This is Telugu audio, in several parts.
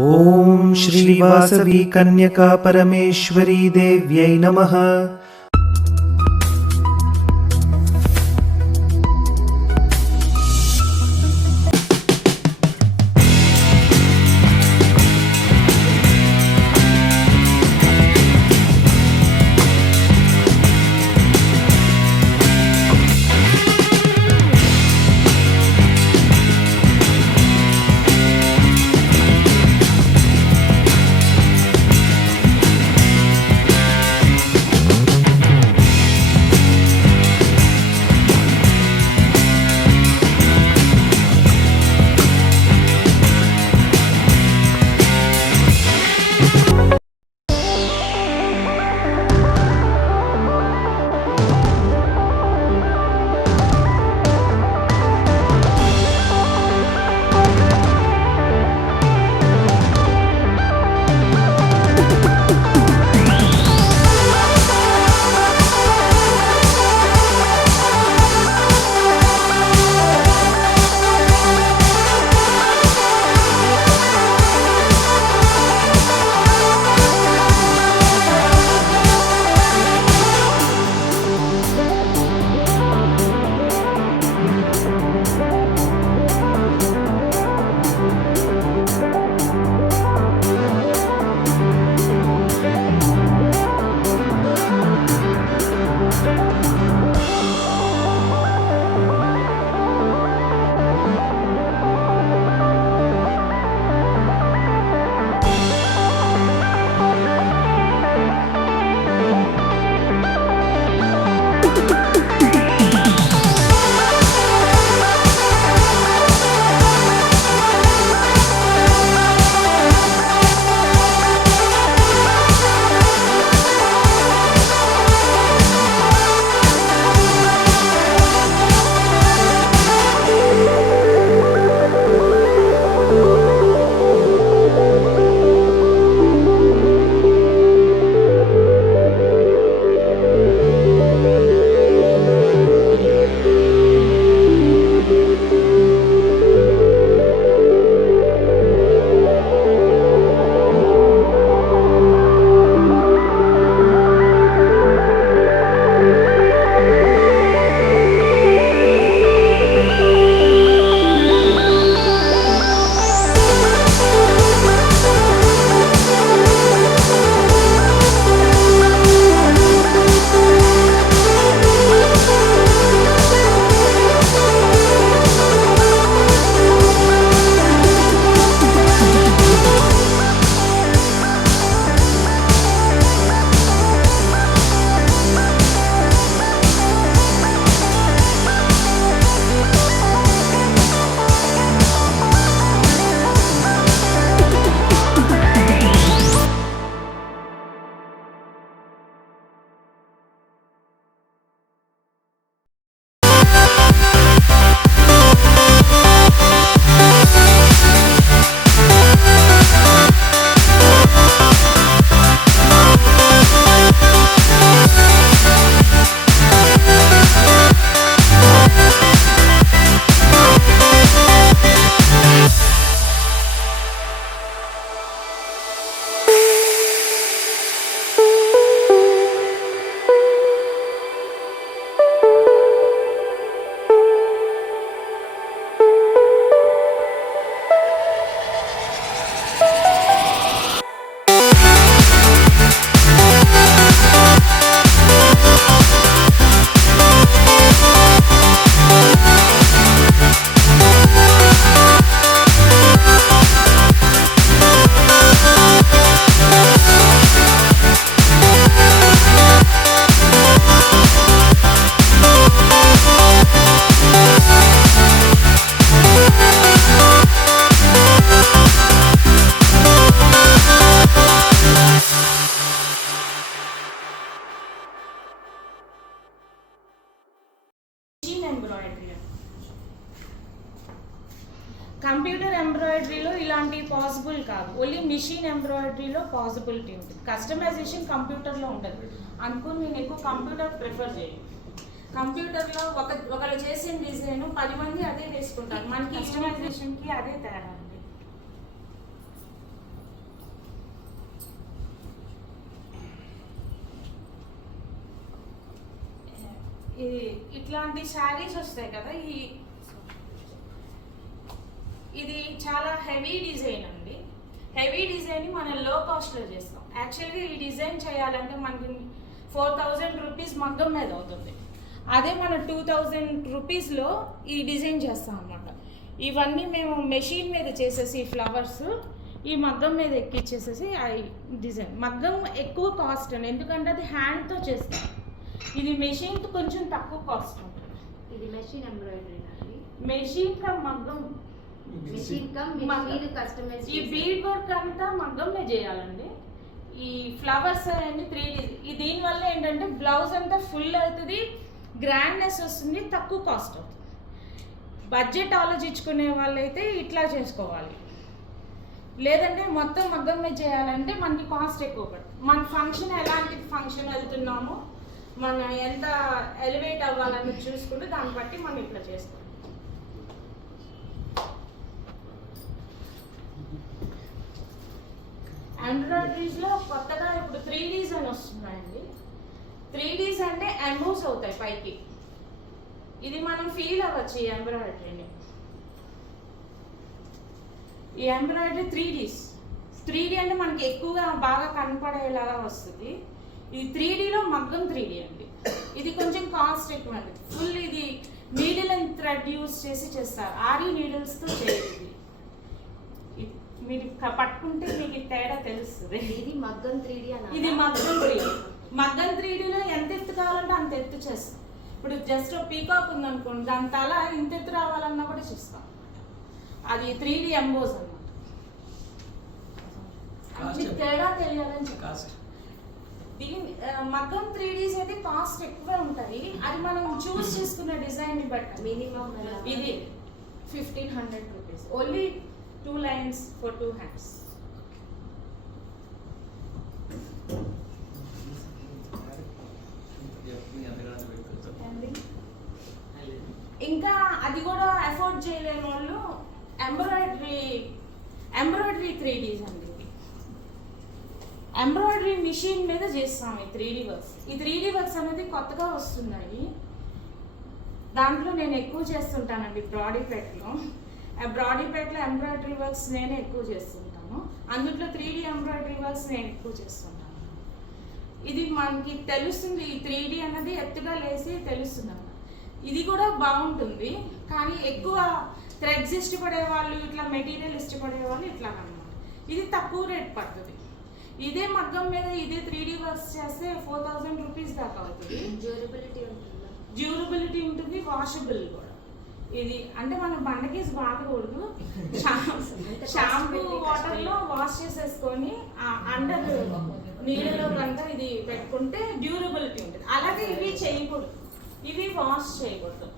ఓం శ్రీ వాసవి కన్యకా పరమేశ్వరీ దేవ్యై నమః. కంప్యూటర్ ఎంబ్రాయిడరీలో ఇలాంటి పాసిబుల్ కాదు, ఓన్లీ మిషన్ ఎంబ్రాయిడరీలో పాసిబిలిటీ ఉంటుంది. కస్టమైజేషన్ కంప్యూటర్లో ఉండదు, అందుకు నేను ఎక్కువ కంప్యూటర్ ప్రిఫర్ చేయను. కంప్యూటర్లో ఒకళ్ళు చేసిన డిజైన్ 10 మంది అదే వేసుకుంటారు, మన కస్టమైజేషన్కి అదే తేడా ఉంది. ఇట్లాంటి శారీస్ వస్తాయి కదా, ఇది చాలా హెవీ డిజైన్ అండి. హెవీ డిజైన్ మనం లో కాస్ట్లో చేస్తాం. యాక్చువల్గా ఈ డిజైన్ చేయాలంటే మనకి 4000 రూపీస్ మగ్గం మీద అవుతుంది. అదే మన 2000 రూపీస్లో ఈ డిజైన్ చేస్తాం అన్నమాట. ఇవన్నీ మేము మెషిన్ మీద చేసేసి ఈ ఫ్లవర్స్ ఈ మగ్గం మీద ఎక్కిచ్చేసేసి ఆ డిజైన్. మగ్గం ఎక్కువ కాస్ట్ అండి, ఎందుకంటే అది హ్యాండ్తో చేస్తాం. ఇది మెషిన్కి కొంచెం తక్కువ కాస్ట్ ఉంటుంది. ఇది మెషిన్ ఎంబ్రాయిడరీ అండి. మెషిన్ కమ్ మగ్గం, మెషిన్ కమ్ మీరు కస్టమైజ్. ఈ బీడ్ వర్క్ అంతా మగ్గంలో చేయాలండి. ఈ ఫ్లవర్స్ అన్ని 3D. దీనివల్ల ఏంటంటే బ్లౌజ్ అంతా ఫుల్ అవుతుంది, గ్రాండ్నెస్ వస్తుంది, తక్కువ కాస్ట్ అవుతుంది. బడ్జెట్ ఆలోచించుకునే వాళ్ళైతే ఇట్లా చేసుకోవాలి. లేదంటే మొత్తం మగ్గం మీద చేయాలంటే మనకి కాస్ట్ ఎక్కువ పడుతుంది. మన ఫంక్షన్ ఎలాంటి ఫంక్షన్ వెళ్తున్నామో, మనం ఎంత ఎలివేట్ అవ్వాలని చూసుకుంటే దాన్ని బట్టి మనం ఇట్లా చేసుకోవాలి. ఎంబ్రాయిడరీస్లో కొత్తగా ఇప్పుడు 3Ds అని వస్తున్నాయండి. 3Ds అంటే ఎంబోస్ అవుతాయి పైకి. ఇది మనం ఫీల్ అవ్వచ్చు ఈ ఎంబ్రాయిడరీని. ఈ ఎంబ్రాయిడరీ 3Ds. 3D అంటే మనకి ఎక్కువగా బాగా కనపడేలాగా వస్తుంది. ఇది 3Dలో మగ్గం 3D అండి. ఇది కొంచెం కాస్ట్ ఎక్కువ అండి. ఫుల్ ఇది నీడిల్ అండ్ థ్రెడ్ యూస్ చేసి చేస్తారు. ఆరి నీడిల్స్తో చేయదు. మీరు పట్టుకుంటే మీకు తేడా తెలుస్తుంది. ఇది మగ్గం 3D అని. ఇది మగ్గం 3D. మగ్గం 3Dలో ఎంత ఎత్తు కావాలంటే అంత ఎత్తు చేస్తాం. ఇప్పుడు జస్ట్ పీకాక్ ఉందనుకోండి, దాని తల ఇంత ఎత్తు రావాలన్నా కూడా చేస్తాం. అది 3D ఎంబోస్ అన్నమాట. తేడా తెలియాలని చెప్పి మగ్గం 3Ds అయితే కాస్ట్ ఎక్కువే ఉంటాయి. అది మనం చూస్ చేసుకున్న డిజైన్ బట్టి. మినిమం ఇది 1500 rupees. Only 2 lines for 2 hands. ఇంకా అది కూడా అఫోర్డ్ చేయలేని వాళ్ళు ఎంబ్రాయిడరీ 3Ds అండి. ఎంబ్రాయిడరీ మిషన్ మీద చేస్తాం ఈ 3D వర్క్స్. ఈ 3D వర్క్స్ అనేది కొత్తగా వస్తున్నాయి. దాంట్లో నేను ఎక్కువ చేస్తుంటానండి బ్రాడీపేటలో. బ్రాడీపేటలో ఎంబ్రాయిడరీ వర్క్స్ నేనే ఎక్కువ చేస్తుంటాను. అందులో 3D ఎంబ్రాయిడరీ వర్క్స్ నేను ఎక్కువ చేస్తుంటాను. ఇది మనకి తెలుస్తుంది, ఈ 3D అన్నది ఎత్తుగా లేసి తెలుస్తుంది. ఇది కూడా బాగుంటుంది, కానీ ఎక్కువ థ్రెడ్స్ ఇష్టపడే వాళ్ళు, ఇట్లా మెటీరియల్ ఇష్టపడే వాళ్ళు ఇట్లా అన్నమాట. ఇది తక్కువ రేట్ పడుతుంది. ఇదే మగ్గం మీద ఇదే 3D వర్క్స్ చేస్తే 4000 రూపీస్ దాకా అవుతుంది. డ్యూరబిలిటీ ఉంటుంది, వాషబుల్ కూడా. ఇది అంటే మనం బండకేసి వాడకూడదు. షాంపూ వాటర్లో వాష్ చేసేసుకొని అండర్ నీళ్ళలో కనుక ఇది పెట్టుకుంటే డ్యూరబిలిటీ ఉంటుంది. అలాగే ఇవి చేయకూడదు, ఇవి వాష్ చేయకూడదు.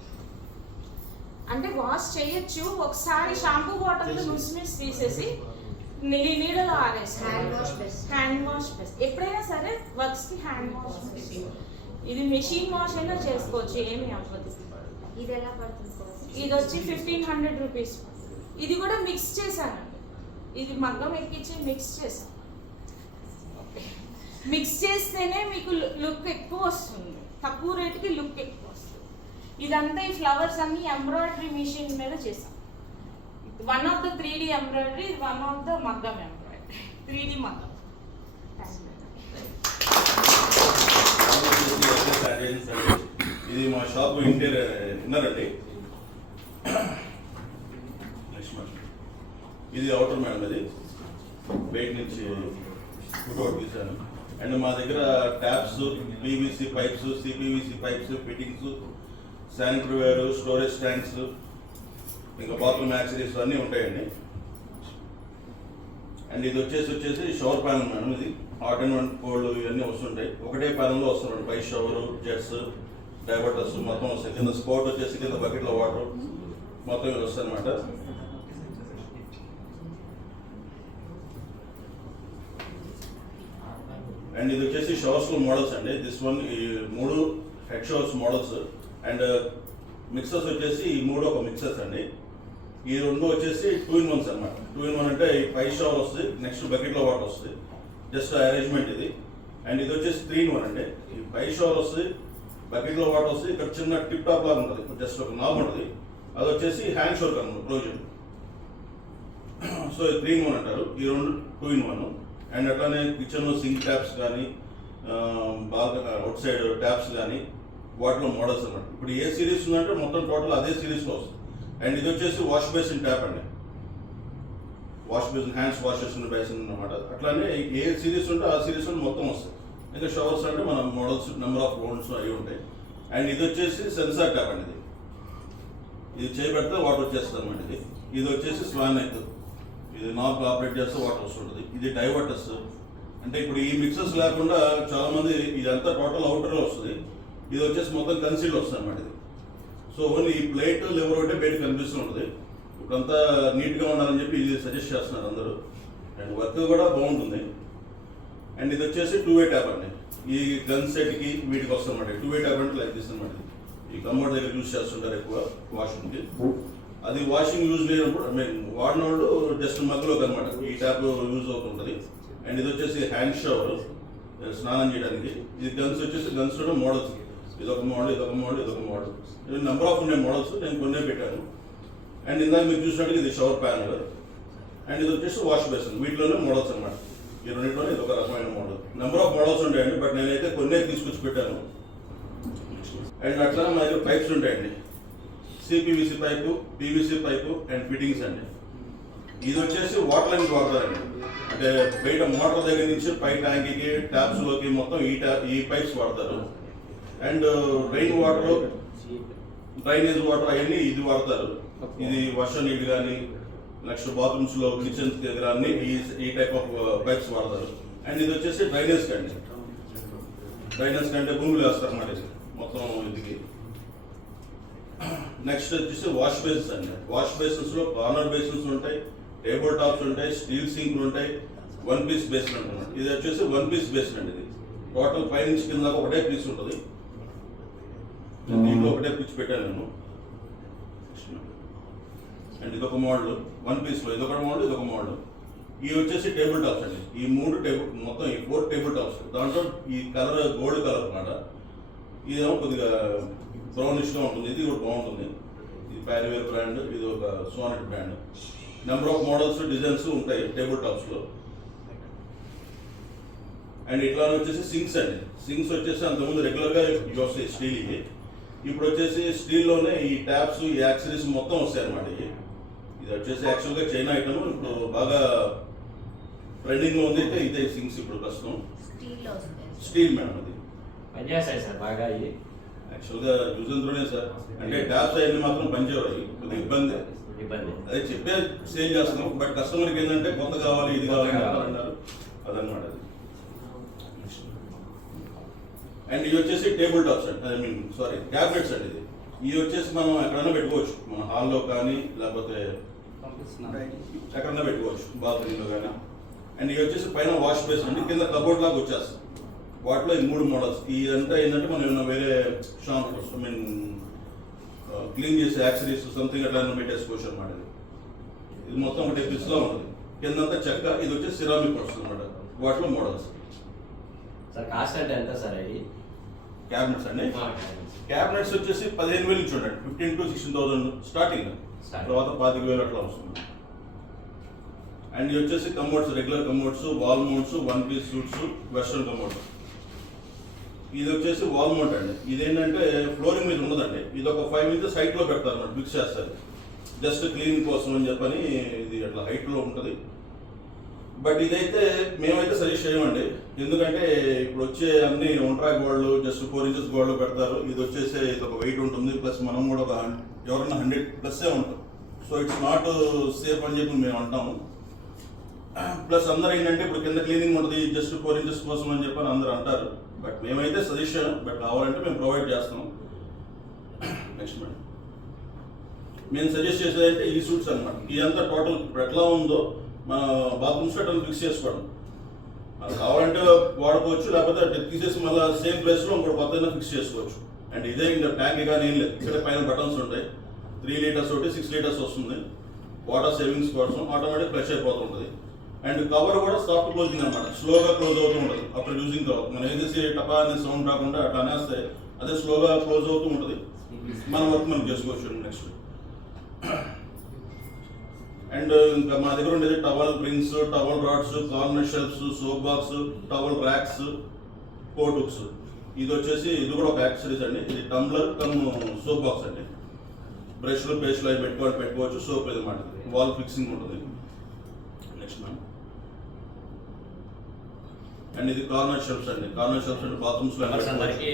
అంటే వాష్ చేయొచ్చు, ఒకసారి షాంపూ వాటర్లో మిస్ తీసేసి నీళ్ళలో ఆరేసి హ్యాండ్ వాష్ బెస్ట్. ఎప్పుడైనా సరే వర్క్స్కి హ్యాండ్ వాష్ బెస్ట్. ఇది మెషిన్ వాష్ అయినా చేసుకోవచ్చు, ఏమి అవ్వదు. ఇది ఎలా పడుతుంది? ఇది వచ్చి 1500 రూపీస్. ఇది కూడా మిక్స్ చేశానండి. ఇది మగ్గం ఎక్కించి మిక్స్ చేశాను. మిక్స్ చేస్తేనే మీకు లుక్ ఎక్కువ వస్తుంది, తక్కువ రేటుకి లుక్ ఎక్కువ వస్తుంది. ఇదంతా ఈ ఫ్లవర్స్ అన్ని ఎంబ్రాయిడరీ మిషన్ మీద చేసాం. One of the 3D embroidery, one of the మగ్గం ఎంబ్రాయిడరీ. 3D మగ్గం. ఇది మా షాప్ ఇంటీరియర్ విన్నారండి. ఇది అవుటర్ మేడం, ఇది బయట నుంచి ఫోటో తీసాను. అండ్ మా దగ్గర taps, PVC pipes, CPVC pipes, fittings, sanitary ware, storage tanks, ఇంకా బాత్రూమ్ యాక్సరీస్ అన్నీ ఉంటాయండి. అండ్ ఇది వచ్చేసి షవర్ ప్యానల్ మేడం. ఇది హాట్ అండ్ వన్ కోల్డ్ ఇవన్నీ వస్తుంటాయి. ఒకటే ప్యానల్లో వస్తున్నాయి. పై షవరు, జెట్స్, డైవర్టర్స్ మొత్తం వస్తాయి. కింద స్పోర్ట్ వచ్చేసి కింద బకెట్లో వాటర్ మొత్తం ఇది వస్తాయి అనమాట. అండ్ ఇది వచ్చేసి షవర్స్ లో మోడల్స్ అండి. దిస్ వన్ ఈ 3 head showers models. And mixers వచ్చేసి ఈ 3 ఒక మిక్సర్స్ అండి. ఈ 2 వచ్చేసి 2 in 1 అనమాట. 2 in 1 అంటే ఈ పై షవర్ వస్తుంది, నెక్స్ట్ బకెట్ లో వాటర్ వస్తుంది. జస్ట్ అరేంజ్మెంట్ ఇది. అండ్ ఇది వచ్చేసి 3 in 1 అండి. ఈ పై షవర్ వస్తుంది, బకెట్లో వాటర్ వస్తే ఇక్కడ చిన్న టిప్ టాప్ లాగా ఉంటుంది, జస్ట్ ఒక నాబ్ ఉంటుంది, అది వచ్చేసి హ్యాండ్ షోర్ అనమాట ప్రొవిజన్. సో 3-in-1 అంటారు, ఈ రెండు 2-in-1. అండ్ అట్లానే కిచెన్లో సింక్ ట్యాప్స్ కానీ బాగా అవుట్ సైడ్ ట్యాప్స్ కానీ వాటిలో మోడల్స్ అన్నమాట. ఇప్పుడు ఏ సిరీస్ ఉందంటే మొత్తం టోటల్ అదే సిరీస్లో వస్తుంది. అండ్ ఇది వచ్చేసి వాష్ బేసిన్ ట్యాప్ అండి, వాష్ బేసిన్ హ్యాండ్స్ వాష్ చేసిన బేసిన్ అనమాట. అట్లానే ఏ సిరీస్ ఉంటే ఆ సిరీస్ మొత్తం వస్తాయి. ఇంకా షవర్స్ అంటే మన మోడల్స్ నెంబర్ ఆఫ్ మోడల్స్ అవి ఉంటాయి. అండ్ ఇది వచ్చేసి సెన్సార్ ట్యాప్ అండి, ఇది చేయబెడితే వాటర్ వచ్చేస్తుంది అనమాట. ఇది వచ్చేసి స్వాన్ నెక్, ఇది నాబ్ ఆపరేట్ చేస్తే వాటర్ వస్తుంటుంది. ఇది డైవర్టర్స్, అంటే ఇప్పుడు ఈ మిక్సర్స్ లేకుండా చాలా మంది ఇదంతా టోటల్ అవుటర్ వస్తుంది, ఇది వచ్చేసి మొత్తం కన్సీల్డ్ వస్తుంది అనమాట. ఇది సో ఓన్లీ ఈ ప్లేట్ లెవర్ ఒకటే బయట కనిపిస్తూ ఉంటుంది. ఇప్పుడంతా నీట్గా ఉండాలని చెప్పి ఇది సజెస్ట్ చేస్తున్నారు అందరూ. అండ్ వర్క్ కూడా బాగుంటుంది. అండ్ ఇది వచ్చేసి 2-way ట్యాప్ అండి, ఈ గన్ సెట్కి వీటికి వస్తుంది అనమాట. 2-way ట్యాప్ అంటే లైక్ తీస్తుంది అనమాట. ఈ కమోడ్ దగ్గర యూజ్ చేస్తుంటారు ఎక్కువ వాషింగ్కి. అది వాషింగ్ యూజ్ లేనప్పుడు వాడిన వాళ్ళు జస్ట్ మగ్గులోకి అనమాట ఈ ట్యాప్ యూజ్ అవుతుంటుంది. అండ్ ఇది వచ్చేసి హ్యాండ్ షవర్, స్నానం చేయడానికి. ఇది గన్స్ వచ్చేసి గన్స్ కూడా మోడల్స్, ఇదొక మోడల్, ఇదొక మోడల్, ఇదొక మోడల్. ఇది నెంబర్ ఆఫ్ ఉండే మోడల్స్, నేను కొన్నే పెట్టాను. అండ్ ఇందాక మీరు చూసినట్టుగా ఇది షవర్ ప్యానల్. అండ్ ఇది వచ్చేసి వాష్ బేసిన్, వీటిలోనే మోడల్స్ అనమాట. ఈ రెండింటిలోనే ఇది ఒక రకమైన మోడల్. నెంబర్ ఆఫ్ మోడల్స్ ఉంటాయండి, బట్ నేనైతే కొన్నే తీసుకొచ్చి పెట్టాను. అండ్ అట్లా మా దగ్గర పైప్స్ ఉంటాయండి, CPVC pipe, PVC pipe and fittings అండి. ఇది వచ్చేసి వాటర్ లైన్ వాడతారండి, అంటే బయట మోటార్ దగ్గర నుంచి పై ట్యాంకీకి ట్యాప్స్లోకి మొత్తం ఈ పైప్స్ వాడతారు. And rain water, drainage water అవన్నీ ఇది వాడతారు. ఇది వర్షం నీళ్ళు కానీ నెక్స్ట్ బాత్రూమ్స్లో కిచెన్స్ దగ్గర అన్ని ఈ టైప్ ఆఫ్ పైప్స్ వాడతారు. అండ్ ఇది వచ్చేసి డ్రైనేజ్ కండి, డ్రైనేజ్ కంటే భూములు వేస్తారు అన్నమాట ఇది మొత్తం ఇదికి. నెక్స్ట్ వచ్చేసి వాష్ బేసిన్స్ అండి. వాష్ బేసిన్స్లో కార్నర్ బేసిన్స్ ఉంటాయి, టేబుల్ టాప్స్ ఉంటాయి, స్టీల్ సింక్లు ఉంటాయి, 1 పీస్ బేసిన్ అంటున్నాడు. ఇది వచ్చేసి 1 పీస్ బేసిన్ అండి. ఇది టోటల్ పై నుంచి కింద ఒకటే పీస్ ఉంటుంది, దీంట్లో ఒకటే పిచ్ పెట్టాను నేను. అండ్ ఇదొక మోడల్ 1 పీస్లో, ఇదొక మోడల్, ఇదొక మోడల్. ఇవి వచ్చేసి టేబుల్ టాప్స్ అండి. ఈ 3 టేబుల్ మొత్తం ఈ 4 టేబుల్ టాప్స్. దాంట్లో ఈ కలర్ గోల్డ్ కలర్ అన్నమాట. ఇదేమో కొద్దిగా బ్రౌనిష్గా ఉంటుంది, ఇది కూడా బాగుంటుంది. ఇది ప్యారివేర్ బ్రాండ్, ఇది ఒక Sonet brand. Number of models, designs ఉంటాయి టేబుల్ టాప్స్లో. అండ్ ఇట్లా వచ్చేసి సింక్స్ అండి. సింక్స్ వచ్చేసి అంతకుముందు రెగ్యులర్గా ఇవి వస్తాయి స్టీల్, ఇవి ఇప్పుడు వచ్చేసి స్టీల్లోనే ఈ ట్యాప్స్, ఈ యాక్సరీస్ మొత్తం వస్తాయి అన్నమాట. ఇది వచ్చేసి యాక్చువల్గా చైనా ఐటమ్, ఇప్పుడు బాగా ట్రెండింగ్లో ఉంది. అయితే ఇదే సింక్స్ ఇప్పుడు ప్రస్తుతం స్టీల్ మేడం. అది పనిచేస్తాయి సార్ బాగా. యాక్చువల్గా యూజ్ అండ్ త్రోనే సార్, అంటే ట్యాప్స్ అవన్నీ మాత్రం పనిచేయాలి, కొద్దిగా ఇబ్బంది. అదే చెప్పే సేల్ చేస్తున్నాం, బట్ కస్టమర్కి ఏంటంటే కొత్త కావాలి, ఇది కావాలి అన్నారు, అదనమాట. అండ్ ఇవి వచ్చేసి టేబుల్ టాప్స్ అండి, క్యాబినెట్స్ అండి. ఇవి వచ్చేసి మనం ఎక్కడైనా పెట్టుకోవచ్చు, మన హాల్లో కానీ లేకపోతే ఎక్కడైనా పెట్టుకోవచ్చు, బాత్రూంలో కానీ. అండ్ ఇవి వచ్చేసి పైన వాష్ బేసిన్ అండి, కింద కబోర్డ్ లాగా వచ్చేస్తుంది. వాటిలో ఈ 3 మోడల్స్. ఇదంతా ఏంటంటే మనం ఏమైనా వేరే షాంప్ క్లీన్ చేసే యాక్సరీస్ సంథింగ్ అట్లా పెట్టేసుకోవచ్చు అనమాట. ఇది మొత్తం ఒకటి పిచ్లో ఉంటుంది, కిందంతా చెక్క. ఇది వచ్చేసి సిరామిక్ వస్తుంది అనమాట. వాటిలో మోడల్స్. సార్ కాస్ట్ అంటే ఎంత సార్ అది? క్యాబినెట్స్ అండి, క్యాబినెట్స్ వచ్చేసి 15,000 నుంచి ఉండండి, 15,000 to 16,000 స్టార్టింగ్. తర్వాత 25,000 అట్లా వస్తుంది. అండ్ ఇవి వచ్చేసి commodes, regular commodes, wall mounts, 1 piece suits, western commodes. ఇది వచ్చేసి వాల్ మౌంట్ అండి. ఇదేంటంటే ఫ్లోరింగ్ మీద ఉండదండి, ఇది ఒక 5 ఇంచెస్ హైట్లో పెడతారు అన్నమాట, ఫిక్స్ చేస్తారు జస్ట్ క్లీనింగ్ కోసం అని చెప్పని. ఇది అట్లా హైట్లో ఉంటుంది. బట్ ఇదైతే మేమైతే సజెస్ట్ చేయమండి, ఎందుకంటే ఇప్పుడు వచ్చే అన్ని ఒంట్రాక్ గోల్డ్ జస్ట్ 4 ఇంచెస్ గోల్డ్ పెడతారు. ఇది వచ్చేసి ఇది ఒక వెయిట్ ఉంటుంది, ప్లస్ మనం కూడా ఒక ఎవరన్నా 100+ ఉంటాం. సో ఇట్స్ నాట్ సేఫ్ అని చెప్పి మేము అంటాము. ప్లస్ అందరూ ఏంటంటే ఇప్పుడు కింద క్లీనింగ్ ఉంటుంది, జస్ట్ 4 ఇంచెస్ కోసం అని చెప్పని అందరూ అంటారు. బట్ మేమైతే సజెషన్, బట్ కావాలంటే మేము ప్రొవైడ్ చేస్తాం. నెక్స్ట్ మేడం, మేము సజెస్ట్ చేసేది అంటే ఈ సూట్స్ అనమాట. ఇదంతా టోటల్ ఇప్పుడు ఎట్లా ఉందో మన బాత్రూమ్స్ అట్లా ఫిక్స్ చేసుకోవడం. అది కావాలంటే వాడుకోవచ్చు, లేకపోతే తీసేసి మళ్ళీ సేమ్ ప్లేస్లో ఇంకోటి కొత్తగా ఫిక్స్ చేసుకోవచ్చు. అండ్ ఇదే ఇంకా ట్యాంక్ కానీ ఏం లేదు, ఇక్కడ పైన బటన్స్ ఉంటాయి. 3 లీటర్స్ ఒకటి 6 లీటర్స్ వస్తుంది. వాటర్ సేవింగ్స్ కోసం ఆటోమేటిక్ ఫ్రెష్ అయిపోతుంటుంది. అండ్ కవర్ కూడా సాఫ్ట్ క్లోజింగ్ అనమాట, స్లోగా క్లోజ్ అవుతూ ఉంటుంది. అప్పుడు యూజింగ్ తర్వాత మనం ఏం చేసి టపా అనే సౌండ్ రాకుండా అట్లా అనేస్తే అదే స్లోగా క్లోజ్ అవుతూ ఉంటుంది. మన వర్క్ మనం చేసుకోవచ్చు నెక్స్ట్. అండ్ ఇంకా మా దగ్గర ఉండేది towel rings, towel rods, corner shelves, soap box, towel racks, coat hooks. ఇది వచ్చేసి ఇది కూడా ఒక యాక్సెసరీస్ అండి. ఇది టంబ్లర్ కమ్ సోప్ బాక్స్ అండి. బ్రష్లు పేస్ట్లు అవి పెట్టుకోవచ్చు. సోప్ అనమాట. వాల్ ఫిక్సింగ్ ఉంటుంది. Next ma'am. అండ్ ఇది కార్నర్ షెల్ఫ్స్ అండి. కార్నర్ షెల్ఫ్స్ అంటే బాత్రూమ్స్ లో అందరికి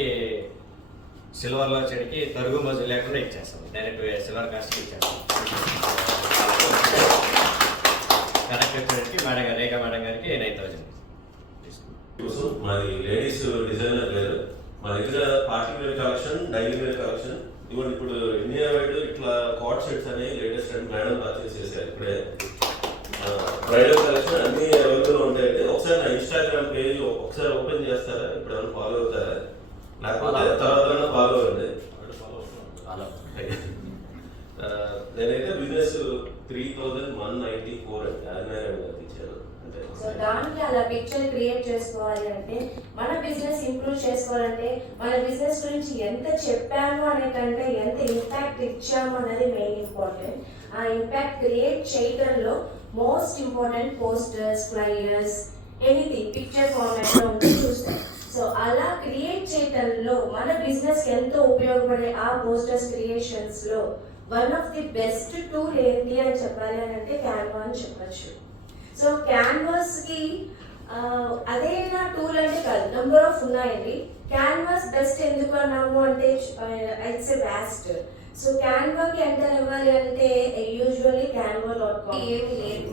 సిల్వర్ లో వచ్చేటికి తరుగు మజు లేకుండా ఇచ్చేస్తాం. డైరెక్ట్ సిల్వర్ కాస్ట్ ఇచ్చేస్తాం. కరెక్ట్ వచ్చేటికి మేడం గారు, రేఖా మేడం గారికి 9,000. మాది లేడీస్ డిజైనర్ లేదు. మా దగ్గర party wear collection, daily wear collection, ఇవన్నీ ఇప్పుడు ఇండియా వైడ్ ఇట్లా కార్డ్ సెట్స్ అనేవి లేటెస్ట్ అండ్ మేడం పర్చేస్ చేశారు. ఇప్పుడే బ్రైడల్ కలెక్షన్ అన్ని అవైలబుల్ ఉంటాయండి. ఒకసారి నా ఇన్స్టాగ్రామ్ పేజ్ ఒకసారి ఓపెన్ చేస్తారా? ఇప్పుడు ఏమైనా ఫాలో అవుతారా? లేకపోతే తర్వాత ఫాలో అవ్వండి. నేనైతే బిజినెస్ 3,194 అండి ఇచ్చాను. సో దానికి అలా పిక్చర్ క్రియేట్ చేసుకోవాలి అంటే, మన బిజినెస్ ఇంప్రూవ్ చేసుకోవాలంటే, మన బిజినెస్ గురించి ఎంత చెప్పాము అనే కంటే ఎంత ఇంపాక్ట్ ఇచ్చాము అనేది మెయిన్ ఇంపార్టెంట్. ఆ ఇంపాక్ట్ క్రియేట్ చేయడంలో most important posters, flyers, anything picture ఫార్మాట్లో ఉంటే చూస్తాం. సో అలా క్రియేట్ చేయడంలో మన బిజినెస్ ఎంతో ఉపయోగపడే ఆ పోస్టర్స్ క్రియేషన్స్ లో one of the best tool ఏంటి అని చెప్పాలి అని అంటే క్యాన్వా అని చెప్పచ్చు. సో క్యాన్వాస్ కి అదే నా టూల్ అంటే కాదు, నెంబర్ ఆఫ్ ఉన్నాయండి. క్యాన్వాస్ బెస్ట్ ఎందుకు అన్నాము అంటే ఇట్స్ ఎ వ్యాస్ట్. సో క్యాన్వాకి ఎంటర్ అవ్వాలి అంటే యూజువల్లీ canva.com ఏమి లేదు.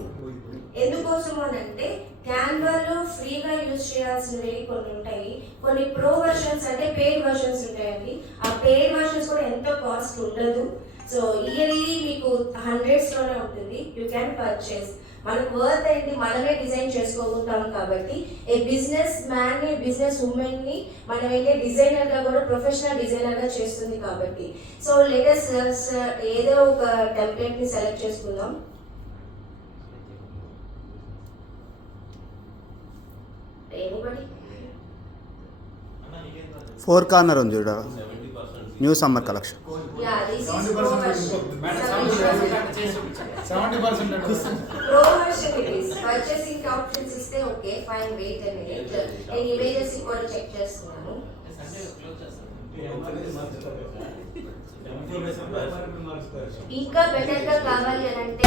ఎందుకోసం అని అంటే క్యాన్వాలో ఫ్రీగా యూజ్ చేయాల్సినవి కొన్ని ఉంటాయి, కొన్ని ప్రో వర్షన్స్ అంటే పెయిడ్ వర్షన్స్ ఉంటాయండి. ఆ పెయిడ్ వర్షన్స్ కూడా ఎంతో కాస్ట్ ఉండదు. సో ఇయర్లీ మీకు 100s లోనే ఉంటుంది. You can purchase. మనకు వర్త్ ఏంటి, మనమే డిజైన్ చేసుకోగలుగుతాం కాబట్టి ఏ బిజినెస్ మ్యాన్ ని, బిజినెస్ ఉమెన్ ని మనం ఏంటి డిజైనర్ గా కూడా ప్రొఫెషనల్ డిజైనర్ గా చేస్తుంది కాబట్టి. సో లెటెస్ట్ ఏదో ఒక టెంప్లెట్ ని సెలెక్ట్ చేసుకుందాం. ఎనీబడి 4 కార్నర్ ఉంది చూడ, new summer collection. Yeah this is pro version. 70% pro version it is. Purchasing options ఇస్తే okay fine, wait and minute. నేను ఇమేజెస్ కూడా చెక్ చేస్తున్నాను. ఇంకా బెటర్ గా కావాలి అని అంటే